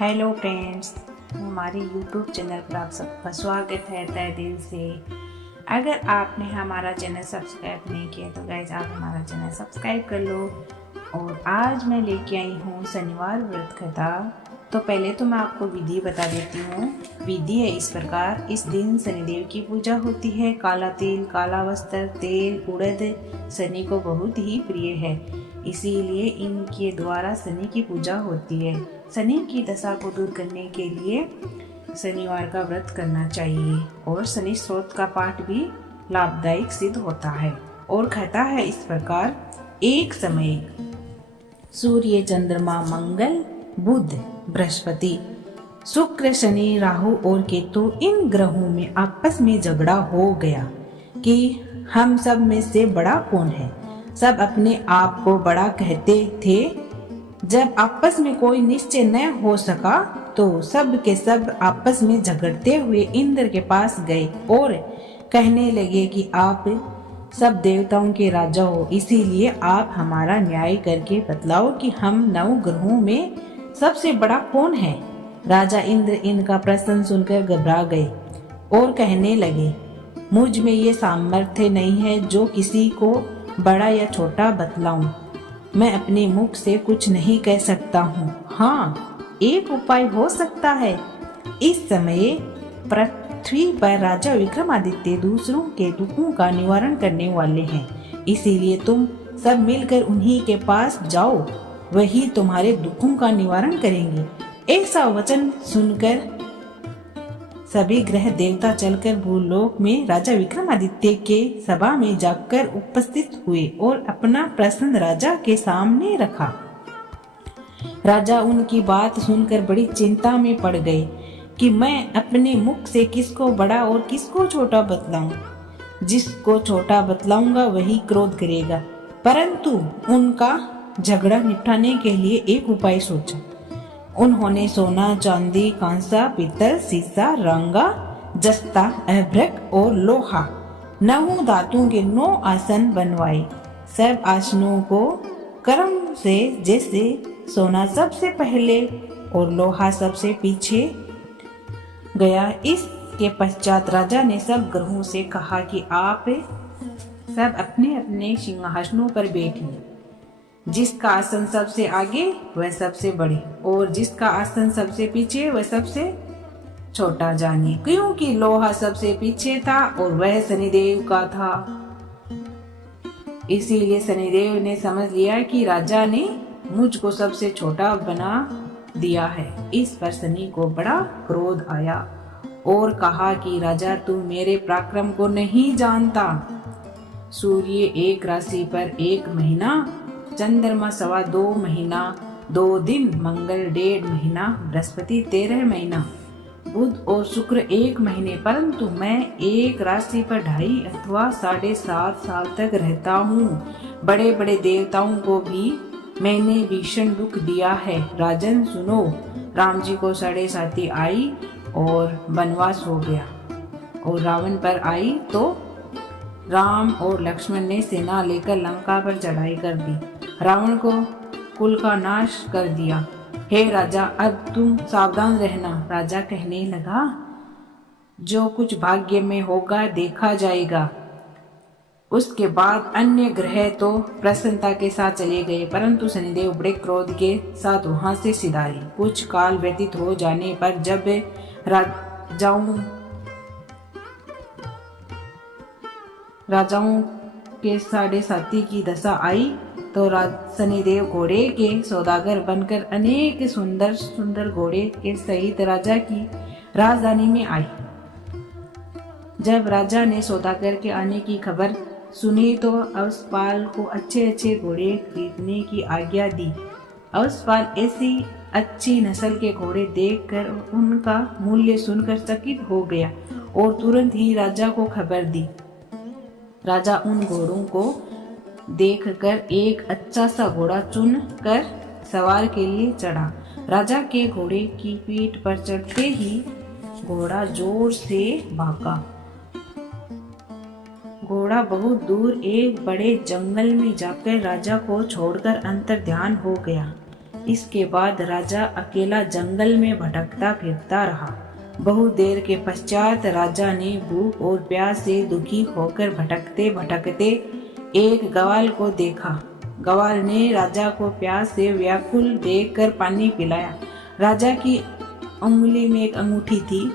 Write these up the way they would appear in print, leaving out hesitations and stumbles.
Hello friends, हमारे YouTube channel पर आप सबका स्वागत है तहे दिल से। अगर आपने हमारा चैनल सब्सक्राइब नहीं किया तो गाइज आप हमारा चैनल सब्सक्राइब कर लो। और आज मैं लेके आई हूँ शनिवार व्रत कथा। तो पहले तो मैं आपको विधि बता देती हूँ। विधि है इस प्रकार। इस दिन शनिदेव की पूजा होती है। काला तिल, काला वस्त्र, तेल, उड़द शनि को बहुत ही प्रिय है, इसीलिए इनके द्वारा शनि की पूजा होती है। शनि की दशा को दूर करने के लिए शनिवार का व्रत करना चाहिए और शनि स्त्रोत का पाठ भी लाभदायक सिद्ध होता है। और कहता है इस प्रकार। एक समय सूर्य, चंद्रमा, मंगल, बुध, बृहस्पति, शुक्र, शनि, राहु और केतु इन ग्रहों में आपस में झगड़ा हो गया कि हम सब में से बड़ा कौन है। सब अपने आप को बड़ा कहते थे। जब आपस में कोई निश्चय न हो सका तो सब के सब आपस में झगड़ते हुए इंद्र के पास गए और कहने लगे कि आप सब देवताओं के राजा हो, इसीलिए आप हमारा न्याय करके बतलाओ कि हम 9 ग्रहों में सबसे बड़ा कौन है। राजा इंद्र इनका प्रश्न सुनकर घबरा गए और कहने लगे, मुझ में ये सामर्थ्य नहीं है जो किसी को बड़ा या छोटा बतलाऊं। मैं अपने मुख से कुछ नहीं कह सकता हूँ। हाँ, एक उपाय हो सकता है। इस समय पृथ्वी पर राजा विक्रमादित्य दूसरों के दुखों का निवारण करने वाले हैं, इसीलिए तुम सब मिलकर उन्हीं के पास जाओ, वही तुम्हारे दुखों का निवारण करेंगे। ऐसा वचन सुनकर सभी ग्रह देवता चलकर भूलोक में राजा विक्रमादित्य के सभा में जाकर उपस्थित हुए और अपना प्रश्न राजा के सामने रखा। राजा उनकी बात सुनकर बड़ी चिंता में पड़ गए कि मैं अपने मुख से किसको बड़ा और किसको छोटा बतलाऊं। जिसको छोटा बतलाऊंगा वही क्रोध करेगा। परंतु उनका झगड़ा निपटाने के लिए एक उपाय सोचा। उन्होंने सोना, चांदी, कांसा, पीतल, सीसा, रंगा, जस्ता, अभ्रक और लोहा 9 धातुओं के 9 आसन बनवाए। सब आसनों को क्रम से, जैसे सोना सबसे पहले और लोहा सबसे पीछे गया। इसके पश्चात राजा ने सब ग्रहों से कहा कि आप सब अपने अपने सिंहासनों पर बैठिए। जिसका आसन सबसे आगे वह सबसे बड़े और जिसका आसन सबसे पीछे वह सबसे छोटा जानिए, क्योंकि लोहा सबसे पीछे था और वह शनिदेव का था। इसीलिए शनिदेव ने समझ लिया कि राजा ने मुझको सबसे छोटा बना दिया है। इस पर शनि को बड़ा क्रोध आया और कहा कि राजा, तू मेरे पराक्रम को नहीं जानता। सूर्य एक राशि पर 1 महीना, चंद्रमा 2.25 महीना 2 दिन, मंगल 1.5 महीना, बृहस्पति 13 महीना, बुध और शुक्र 1 महीने, परंतु मैं एक राशि पर 2.5 अथवा 7.5 साल तक रहता हूँ। बड़े बड़े देवताओं को भी मैंने भीषण दुख दिया है। राजन सुनो। राम जी को 7.5 आई और वनवास हो गया और रावण पर आई तो राम और लक्ष्मण ने सेना लेकर लंका पर चढ़ाई कर दी। रावण को कुल का नाश कर दिया। हे राजा, अब तुम सावधान रहना। राजा कहने लगा, जो कुछ भाग्य में होगा देखा जाएगा। उसके बाद अन्य ग्रह तो प्रसन्नता के साथ चले गए, परंतु शनिदेव बड़े क्रोध के साथ वहां से सिधारे। कुछ काल व्यतीत हो जाने पर जब राजाओं के 7.5 की दशा आई तो शनिदेव घोड़े के सौदागर बनकर अनेक सुंदर सुंदर घोड़े के सहित राजा की राजधानी में आए। जब राजा ने सौदागर के आने की खबर सुनी तो अवसपाल को अच्छे अच्छे घोड़े खरीदने की आज्ञा दी। अवसपाल ऐसी अच्छी नस्ल के घोड़े देखकर उनका मूल्य सुनकर चकित हो गया और तुरंत ही राजा को खबर दी। राजा उन घोड़ों को देखकर एक अच्छा सा घोड़ा चुन कर सवार के लिए चढ़ा। राजा के घोड़े की पीठ पर चढ़ते ही घोड़ा जोर से भागा। घोड़ा बहुत दूर एक बड़े जंगल में जाकर राजा को छोड़कर अंतर्ध्यान हो गया। इसके बाद राजा अकेला जंगल में भटकता फिरता रहा। बहुत देर के पश्चात राजा ने भूख और प्यास से दुखी होकर भटकते भटकते एक ग्वाल को देखा। ग्वाल ने राजा को प्यास से व्याकुल देखकर पानी पिलाया। राजा की उंगली में एक अंगूठी थी,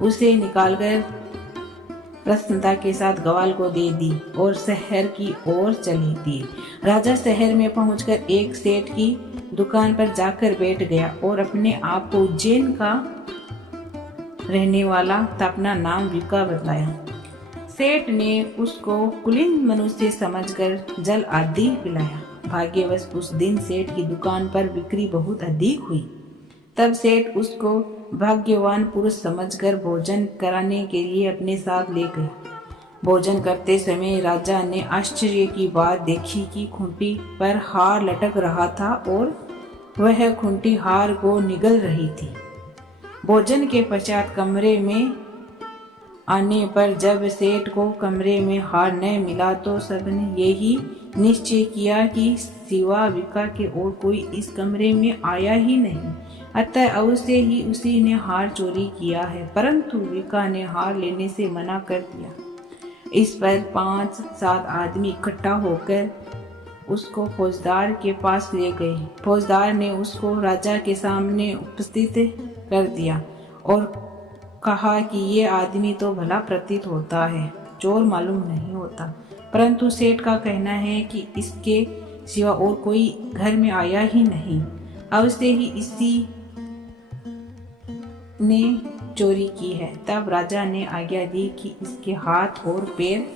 उसे निकालकर प्रसन्नता के साथ ग्वाल को दे दी और शहर की ओर चली दी। राजा शहर में पहुंचकर एक सेठ की दुकान पर जाकर बैठ गया और अपने आप को उज्जैन का रहने वाला था, अपना नाम विका बतलाया। सेठ ने उसको कुलीन मनुष्य समझकर जल आदि पिलाया। भाग्यवश उस दिन सेठ की दुकान पर बिक्री बहुत अधिक हुई। तब सेठ उसको भाग्यवान पुरुष समझकर भोजन कराने के लिए अपने साथ ले गया। भोजन करते समय राजा ने आश्चर्य की बात देखी कि खूंटी पर हार लटक रहा था और वह खूंटी हार को निगल रही थी। भोजन के पश्चात कमरे में आने पर जब सेठ को कमरे में हार न मिला तो सबने यही निश्चय किया कि सिवा विका के और कोई इस कमरे में आया ही नहीं, अतः अवश्य ही उसी ने हार चोरी किया है। परंतु विका ने हार लेने से मना कर दिया। इस पर 5-7 आदमी इकट्ठा होकर उसको फौजदार के पास ले गए। फौजदार ने उसको राजा के सामने उपस्थित कर दिया और कहा कि ये आदमी तो भला प्रतीत होता है, चोर मालूम नहीं होता, परंतु सेठ का कहना है कि इसके सिवा और कोई घर में आया ही नहीं, अवश्य ही इसी ने चोरी की है। तब राजा ने आज्ञा दी कि इसके हाथ और पैर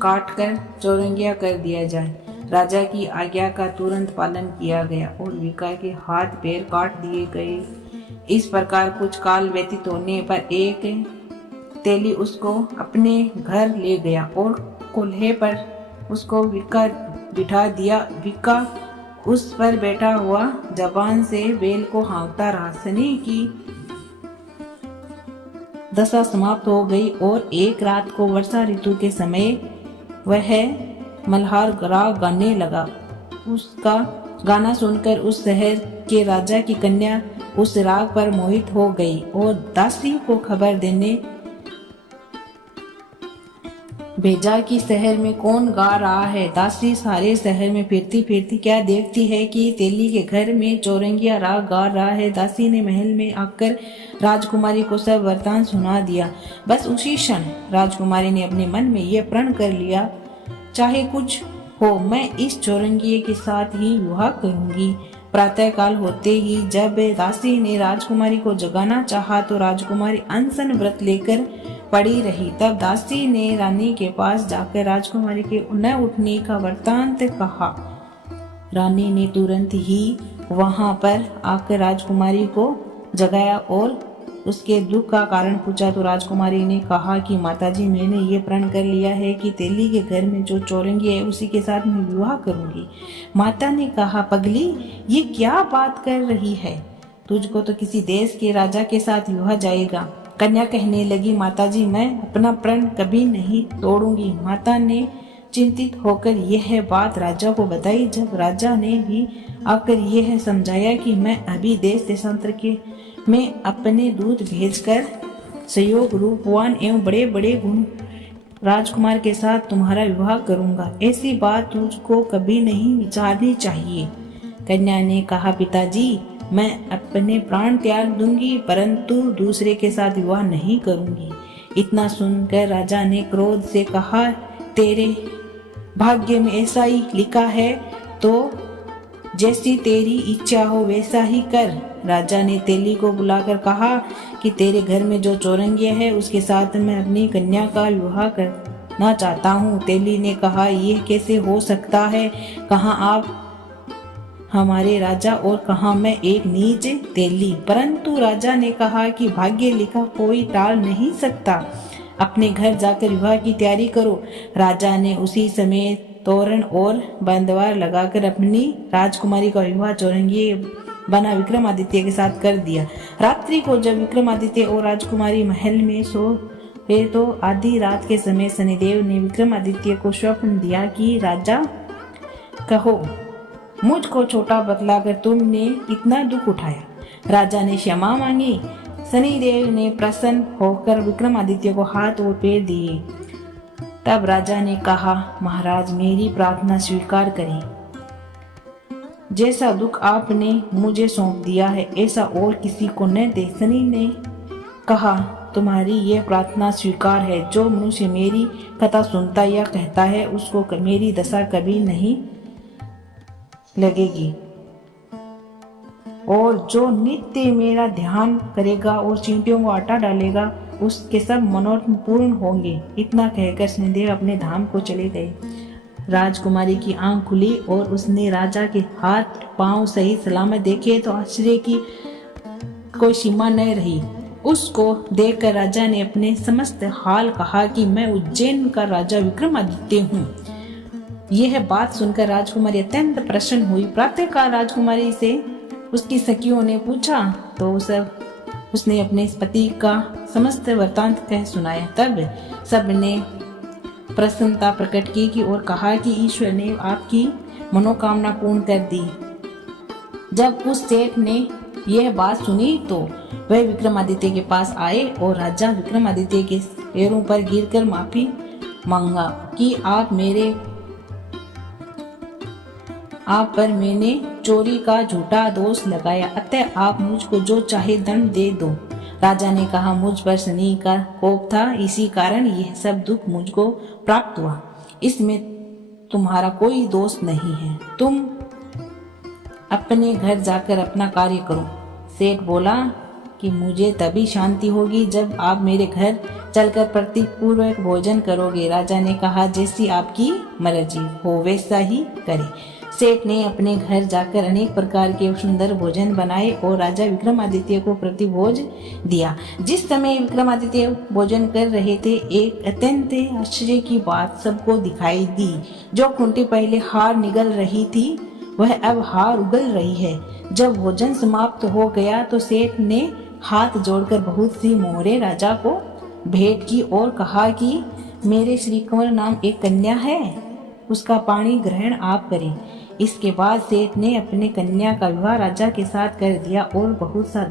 काटकर चौरंगिया कर दिया जाए। राजा की आज्ञा का तुरंत पालन किया गया और विका के हाथ पैर काट दिए गए। इस प्रकार कुछ काल व्यतीत होने पर एक तेली उसको अपने घर ले गया और कोल्हे पर उसको विका बिठा दिया। विका उस पर बैठा हुआ जबान से बैल को हाँकता रहा। शनि की दशा समाप्त हो गई और एक रात को वर्षा ऋतु के समय वह मल्हार राग गाने लगा। उसका गाना सुनकर उस शहर के राजा की कन्या उस राग पर मोहित हो गई और दासी को खबर देने भेजा कि शहर में कौन गा रहा है। दासी सारे शहर में फिरती फिरती क्या देखती है कि तेली के घर में चौरंगिया राग गा रहा है। दासी ने महल में आकर राजकुमारी को सब वृतांत सुना दिया। बस उसी क्षण राजकुमारी ने अपने मन में यह प्रण कर लिया, चाहे कुछ हो मैं इस चौरंगिये के साथ ही विवाह करूंगी। प्रातः काल होते ही जब दासी ने राजकुमारी को जगाना चाहा तो राजकुमारी अनशन व्रत लेकर पड़ी रही। तब दासी ने रानी के पास जाकर राजकुमारी के न उठने का वृत्तांत कहा। रानी ने तुरंत ही वहां पर आकर राजकुमारी को जगाया और उसके दुख का कारण पूछा तो राजकुमारी ने कहा कि माताजी मैंने ये प्रण कर लिया है कि तेली के घर में जो चौरंगी है उसी के साथ मैं विवाह करूंगी। माता ने कहा पगली ये क्या बात कर रही है, तुझको तो किसी देश के राजा के साथ विवाह जाएगा। कन्या कहने लगी माताजी मैं अपना प्रण कभी नहीं तोड़ूंगी। माता ने चिंतित होकर यह बात राजा को बताई। जब राजा ने भी आकर यह समझाया कि मैं अभी देश देशांतर के में अपने दूत भेजकर सहयोग रूपवान एवं बड़े बड़े गुण राजकुमार के साथ तुम्हारा विवाह करूंगा, ऐसी बात तुझको कभी नहीं विचारनी चाहिए। कन्या ने कहा पिताजी मैं अपने प्राण त्याग दूंगी परंतु दूसरे के साथ विवाह नहीं करूंगी। इतना सुनकर राजा ने क्रोध से कहा तेरे भाग्य में ऐसा ही लिखा है तो जैसी तेरी इच्छा हो वैसा ही कर। राजा ने तेली को बुलाकर कहा कि तेरे घर में जो चौरंगिया है उसके साथ मैं अपनी कन्या का विवाह करना चाहता हूँ। तेली ने कहा यह कैसे हो सकता है, कहाँ आप हमारे राजा और कहाँ मैं एक नीच तेली। परंतु राजा ने कहा कि भाग्य लिखा कोई टाल नहीं सकता, अपने घर जाकर विवाह की तैयारी करो। राजा ने उसी समय तोरण और बंदवार लगाकर अपनी राजकुमारी का विवाह चौरंगी बना विक्रमादित्य के साथ कर दिया। रात्रि को जब विक्रमादित्य और राजकुमारी महल में सो गए तो आधी रात के समय शनिदेव ने विक्रमादित्य को स्वप्न दिया कि राजा कहो मुझको छोटा बतलाकर तुमने इतना दुख उठाया। राजा ने क्षमा मांगी। शनिदेव ने प्रसन्न होकर विक्रमादित्य को हाथ और पैर दिए। तब राजा ने कहा, महाराज मेरी प्रार्थना स्वीकार करें। जैसा दुख आपने मुझे सौंप दिया है ऐसा और किसी को न दे। शनि ने कहा, तुम्हारी यह प्रार्थना स्वीकार है। जो मनुष्य मेरी कथा सुनता या कहता है उसको मेरी दशा कभी नहीं लगेगी, और जो नित्य मेरा ध्यान करेगा और चींटियों को आटा डालेगा उसके सब मनोरथ पूर्ण होंगे। इतना कहकर शनिदेव अपने धाम को चले गए। राजकुमारी की आंख खुली और उसने राजा के हाथ पांव सही सलामत देखे तो आश्चर्य की कोई सीमा न रही। उसको देखकर राजा ने अपने समस्त हाल कहा कि मैं उज्जैन का राजा विक्रमादित्य हूँ। यह बात सुनकर राजकुमारी अत्यंत प्रसन्न हुई। प्रातःकाल राजकुमारी से उसकी सखियों ने पूछा तो उसने अपने पति का समस्त वृत्तांत कह सुनाया। तब सबने प्रसन्नता प्रकट की और कहा कि ईश्वर ने आपकी मनोकामना पूर्ण कर दी। जब उस सेठ ने यह बात सुनी तो वह विक्रमादित्य के पास आए और राजा विक्रमादित्य के पैरों पर गिरकर माफी मांगा कि आप पर मैंने चोरी का झूठा दोष लगाया, अतः आप मुझको जो चाहे दंड दे दो। राजा ने कहा, मुझ पर शनि का कोप था, इसी कारण यह सब दुख मुझको प्राप्त हुआ। इसमें तुम्हारा कोई दोष नहीं है। तुम अपने घर जाकर अपना कार्य करो। सेठ बोला कि मुझे तभी शांति होगी जब आप मेरे घर चलकर प्रतिपूर्वक भोजन करोगे। राजा ने कहा, जैसी आपकी मर्जी हो वैसा ही करे। सेठ ने अपने घर जाकर अनेक प्रकार के सुंदर भोजन बनाए और राजा विक्रमादित्य को प्रतिभोज दिया। जिस समय विक्रमादित्य भोजन कर रहे थे, एक अत्यंत आश्चर्य की बात सबको दिखाई दी। जो खूंटी पहले हार निगल रही थी वह अब हार उगल रही है। जब भोजन समाप्त हो गया तो सेठ ने हाथ जोड़कर बहुत सी मोहरें राजा को भेंट की और कहा कि मेरे श्री कंवर नाम एक कन्या है, उसका पाणी ग्रहण आप करें। इसके बाद सेठ ने अपने कन्या का विवाह राजा के साथ कर दिया और बहुत सा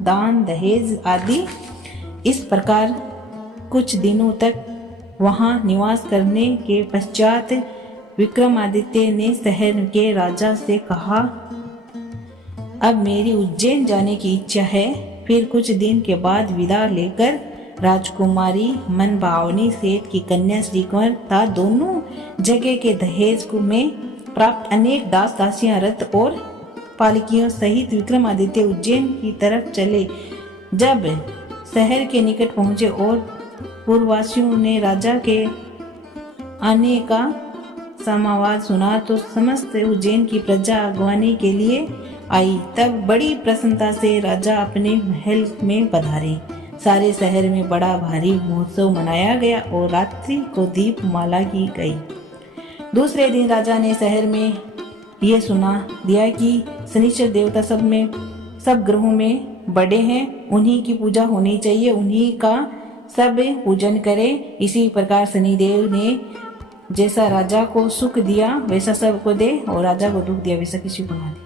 दान दहेज आदि। इस प्रकार कुछ दिनों तक वहां निवास करने के पश्चात विक्रमादित्य ने शहर के राजा से कहा, अब मेरी उज्जैन जाने की इच्छा है। फिर कुछ दिन के बाद विदा लेकर राजकुमारी मन भावनी सेठ की कन्या श्रीकुंवर तथा दोनों जगह के दहेज में प्राप्त अनेक दास दासियां रथ और पालकियों सहित विक्रमादित्य उज्जैन की तरफ चले। जब शहर के निकट पहुंचे और पूर्ववासियों ने राजा के आने का समावाद सुना तो समस्त उज्जैन की प्रजा अगवानी के लिए आई। तब बड़ी प्रसन्नता से राजा अपने महल में पधारे। सारे शहर में बड़ा भारी महोत्सव मनाया गया और रात्रि को दीपमाला की गई। दूसरे दिन राजा ने शहर में यह सुना दिया कि शनिश्चर देवता सब ग्रहों में बड़े हैं, उन्हीं की पूजा होनी चाहिए, उन्हीं का सब पूजन करें। इसी प्रकार शनिदेव ने जैसा राजा को सुख दिया वैसा सबको दे और राजा को दुख दिया वैसा किसी को ना दे।